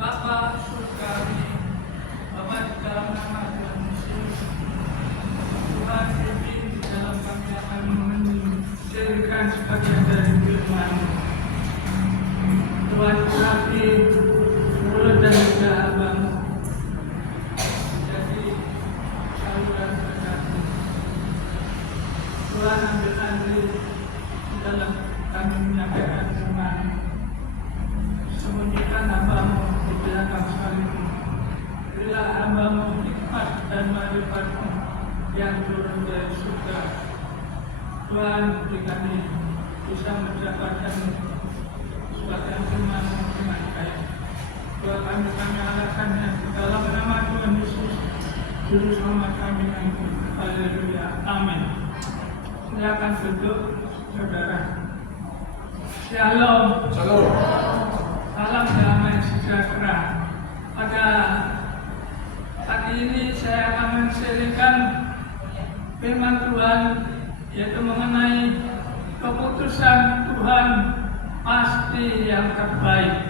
Bapa surgawi, Bapa di dalam nama Tuhan Yesus, Tuhan pimpin di dalam kami akan menjadikan sebagian dari firman. Tuhan berarti mulut dan lidah hamba-Mu jadi saluran berkat-Mu. Tuhan ambil andil di dalam kami menyampaikan firman. Sembunyikan hamba-Mu di belakang salib-Mu. Berilah hamba-Mu hikmat dan marifat-Mu yang turun dari surga. Tuhan beri kami bisa mendapatkan sebagian firman-Mu dengan baik. Tuhan kami alasannya di dalam nama Tuhan Yesus, Juru Selamat kami. Haleluya. Amin. Silakan duduk, saudara. Shalom. Shalom. Salam damai sejahtera. Pada pagi ini saya akan menceritakan firman Tuhan, yaitu mengenai keputusan Tuhan pasti yang terbaik.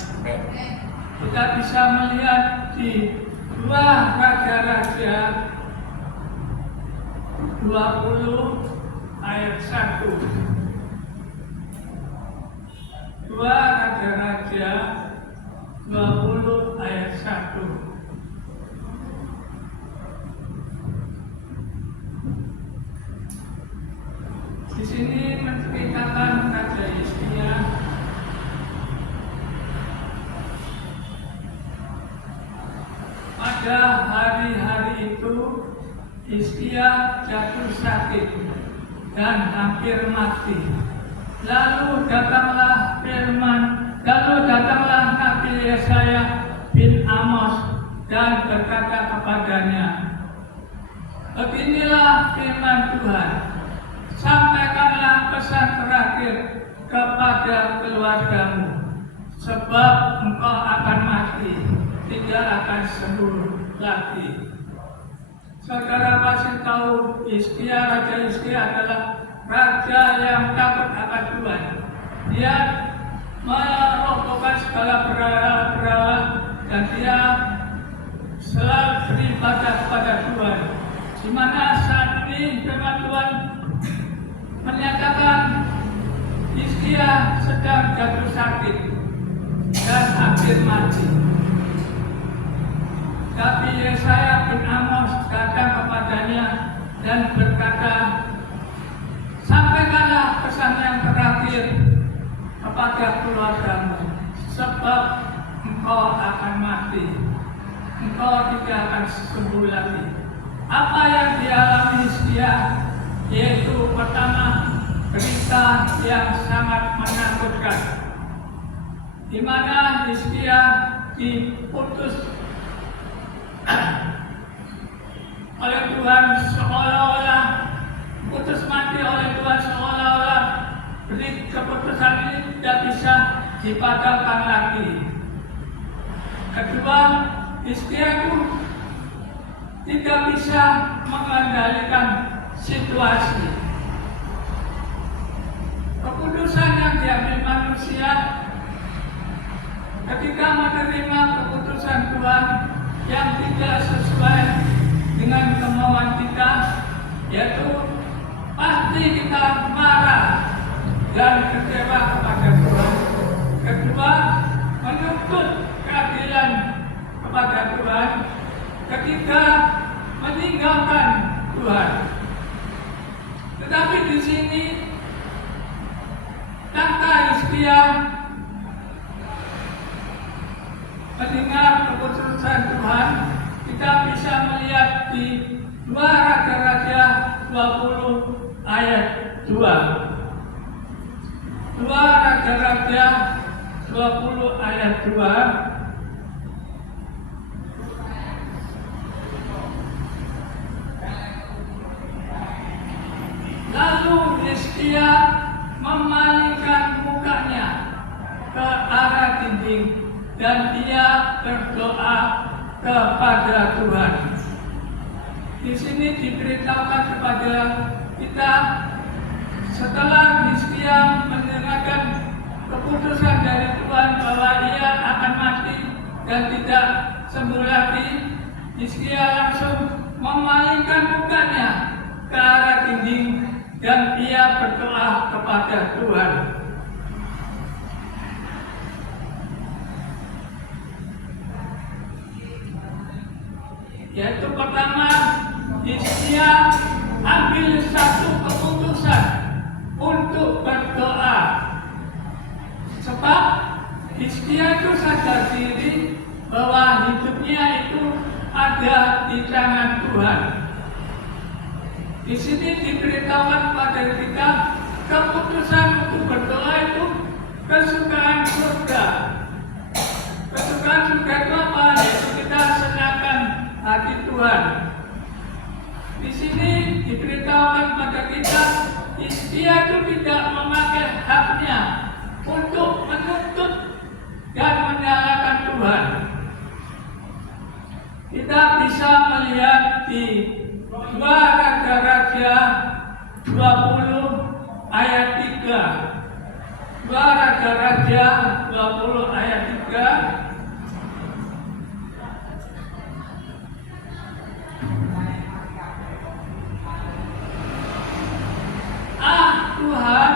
Kita bisa melihat di 2 Raja-Raja 20 ayat 1. 2 Raja-Raja 20 ayat 1. Di sini menceritakan Raja Hizkia pada hari-hari itu. Hizkia jatuh sakit dan hampir mati. Lalu datanglah Nabi Yesaya bin Amos dan berkata kepadanya, beginilah firman Tuhan, sampaikanlah pesan terakhir kepada keluargamu, sebab engkau akan mati, tidak akan sembuh lagi. Saudara pasti tahu Raja Hizkia adalah raja yang takut akan Tuhan. Dia merobohkan segala berhala-berhala dan dia selalu beribadah kepada Tuhan. Di mana saat ini firman Tuhan menyatakan Hizkia sedang jatuh sakit dan hampir mati. Tapi Yesaya bin Amos datang kepadanya dan berkata, sampaikanlah pesan yang terakhir kepada keluargamu, sebab engkau akan mati, engkau tidak akan sembuh lagi. Apa yang dialami Hizkia, yaitu pertama, berita yang sangat menakutkan, di mana Hizkia diputus oleh Tuhan, seolah-olah putus mati oleh Tuhan, seolah-olah beri keputusan ini tidak bisa dipadamkan lagi. Kedua, Hizkia itu tidak bisa mengendalikan situasi. Keputusan yang diambil manusia ketika menerima keputusan Tuhan yang tidak sesuai dengan kemauan kita, yaitu pasti kita marah dan kecewa kepada Tuhan. Kedua, menuntut keadilan kepada Tuhan. Ketiga, meninggalkan Tuhan. Tetapi di sini tanpa Hizkia mendengar keputusan Tuhan, kita bisa melihat di 2 Raja-Raja 20 ayat 2. 2 Raja-Raja 20 ayat 2. Lalu Hizkia memalingkan mukanya ke arah dinding dan dia berdoa kepada Tuhan. Di sini diberitahukan kepada kita, setelah Hizkia mendengarkan keputusan dari Tuhan bahwa ia akan mati dan tidak sembuh lagi, Hizkia langsung memalingkan mukanya ke arah dinding dan ia berdoa kepada Tuhan. Yaitu pertama, Hizkia ambil satu keputusan untuk berdoa. Sebab Hizkia itu sadar diri bahwa hidupnya itu ada di tangan Tuhan. Di sini diberitahukan pada kita keputusan untuk berdoa itu kesukaan surga. Kesukaan surga itu apa? Yaitu kita serahkan hati Tuhan. Di sini diberitahukan pada kita, Hizkia itu tidak memakai haknya untuk menuntut dan menyalahkan Tuhan. Kita bisa melihat di 2 Raja-Raja 20 ayat 3. 2 Raja-Raja 20 ayat 3. Tuhan,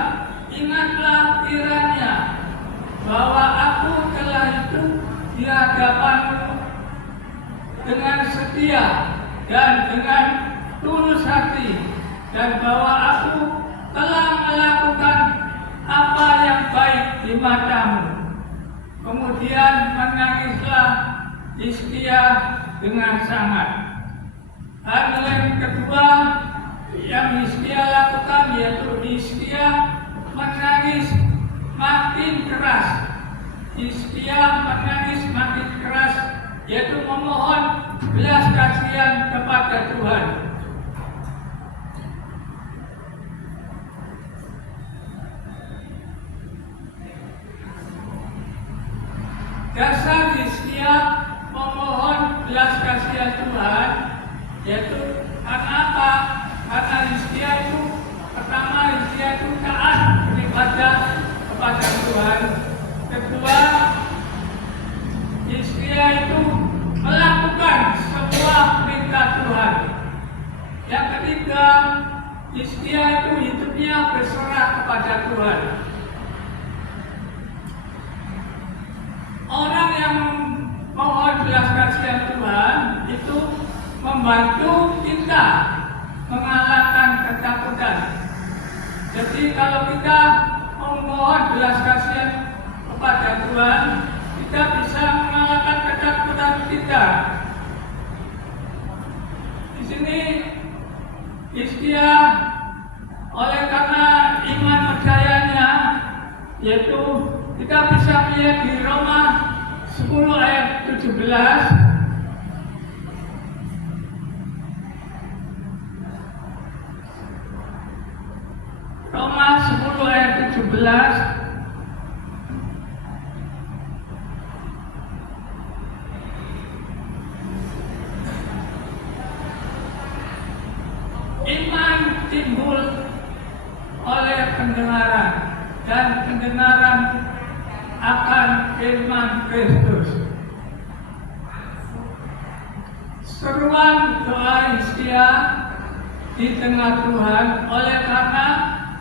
ingatlah kiranya bahwa aku telah itu di hadapanmu dengan setia dan dengan tulus hati, dan bahwa aku telah melakukan apa yang baik di matamu. Kemudian menangislah Hizkia dengan sangat. Hal yang kedua yang Hizkia lakukan yaitu Hizkia menangis makin keras. Hizkia menangis makin keras, yaitu memohon belas kasihan kepada Tuhan. Dasar Hizkia memohon belas kasihan Tuhan yaitu karena apa? Karena Hizkia itu pertama, Hizkia itu taat beribadah kepada Tuhan. Kedua, Hizkia itu melakukan semua perintah Tuhan. Yang ketiga, Hizkia itu hidupnya berserah kepada Tuhan. Orang yang mohon belas kasihan Tuhan itu membantu kita mengalahkan ketakutan. Jadi kalau kita memohon belas kasihan kepada Tuhan, kita bisa mengalahkan ketakutan kita. Di sini Hizkia oleh karena iman percayanya, yaitu kita bisa melihat di Roma 10 ayat 17. Roma 10 ayat 17. Iman timbul oleh pendengaran, dan pendengaran akan firman Kristus. Seruan doa Hizkia di tengah Tuhan oleh karena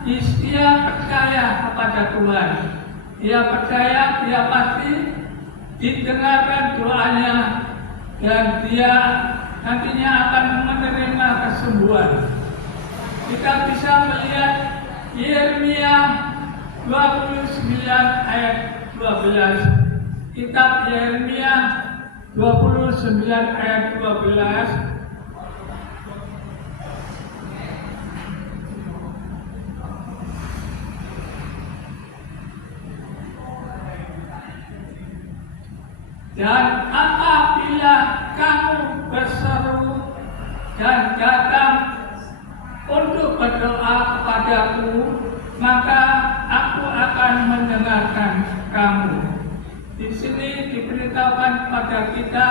Hizkia percaya kepada Tuhan. Dia percaya dia pasti didengarkan doanya dan dia nantinya akan menerima kesembuhan. Kita bisa melihat Yeremia 29 ayat 12. Kitab Yeremia 29 ayat 12. Dan apabila kamu berseru dan datang untuk berdoa kepadaku, maka aku akan mendengarkan kamu. Di sini diberitahukan kepada kita,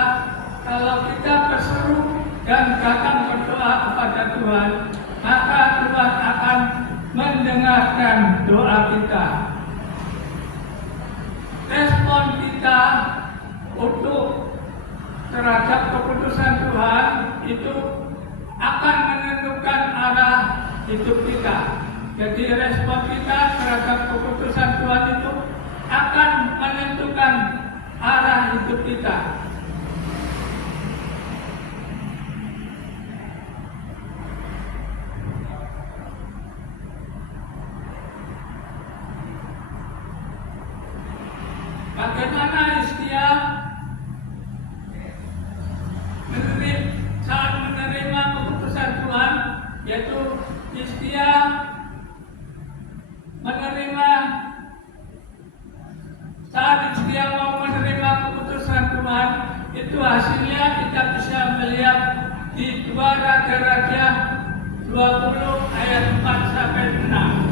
kalau kita berseru dan datang berdoa kepada Tuhan, maka Tuhan akan mendengarkan doa kita. Respon kita untuk terhadap keputusan Tuhan itu akan menentukan arah hidup kita. Jadi respon kita terhadap keputusan Tuhan itu akan menentukan arah hidup kita. Bagaimana Hizkia saat menerima keputusan Tuhan, yaitu Hizkia menerima saat Hizkia mau menerima keputusan Tuhan, itu hasilnya kita bisa melihat di 2 Raja-Raja 20 ayat 4 sampai 6.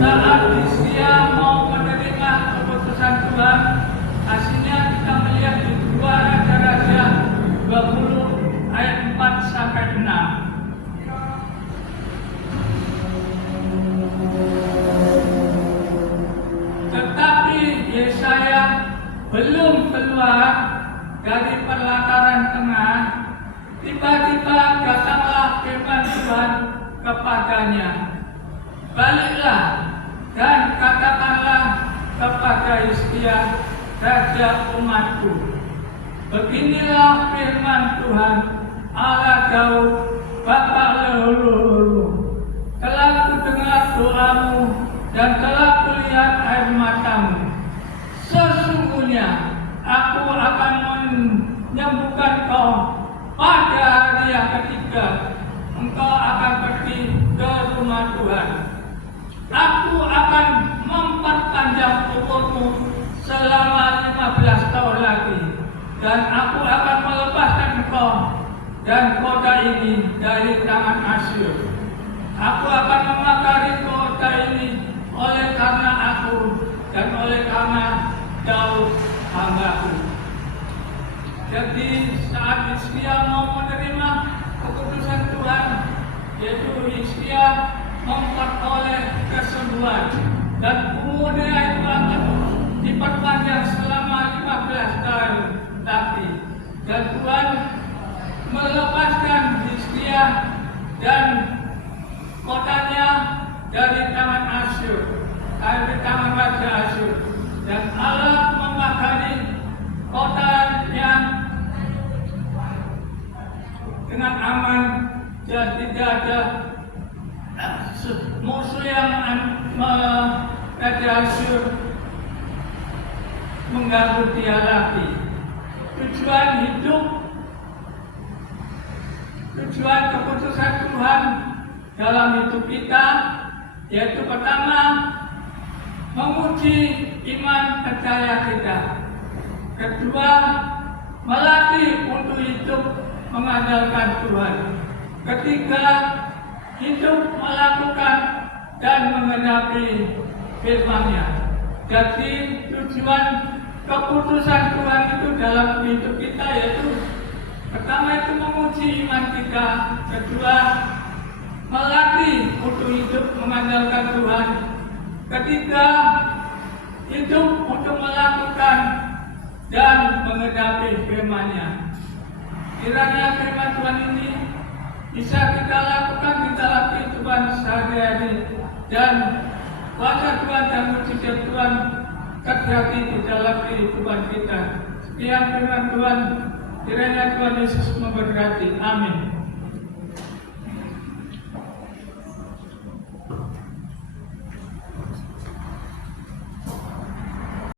Saat Hizkia mau menerima keputusan Tuhan, hasilnya kita melihat di 2 Raja-Raja 20 ayat 4 sampai 6. Tetapi Yesaya belum keluar dari pelataran tengah, tiba-tiba datanglah firman Tuhan kepadanya, "Baliklah dan katakanlah kepada Hizkia, raja umatku, beginilah firman Tuhan Allah Daud, bapa leluhurmu. Telah kudengar doamu dan telah kulihat air matamu. Sesungguhnya aku akan menyembuhkan kau pada hari yang ketiga. Engkau akan pergi ke rumah Tuhan. Aku akan memperpanjang umurmu selama 15 tahun lagi, dan aku akan melepaskan engkau dan kota ini dari tangan Asyur. Aku akan memagari kota ini oleh karena aku dan oleh karena Daud hambaku." Jadi saat Hizkia mau menerima keputusan Tuhan, yaitu Hizkia memperoleh kesembuhan dan umurnya itu akan diperpanjang selama 15 tahun lagi, dan Tuhan melepaskan Hizkia dan kotanya dari tangan Asyur, dari tangan Raja Asyur, dan Allah memagari kotanya dengan aman, dan tidak ada musuh yang Raja Asyur mengganggu dia lagi. Tujuan keputusan Tuhan dalam hidup kita, yaitu pertama, menguji iman percaya kita. Kedua, melatih untuk hidup mengandalkan Tuhan. Ketiga, hidup melakukan dan mengenapi firman-Nya. Jadi tujuan keputusan Tuhan itu dalam hidup kita yaitu pertama itu menguji iman kita, kedua melatih untuk hidup mengandalkan Tuhan, ketiga hidup untuk melakukan dan mengenapi firman-Nya. Kiranya firman Tuhan ini bisa kita lakukan di dalam kehidupan sehari-hari, dan kuasa Tuhan dan mujizat Tuhan terjadi di dalam kehidupan kita. Sekian firman Tuhan, kiranya Tuhan Yesus memberkati. Amin.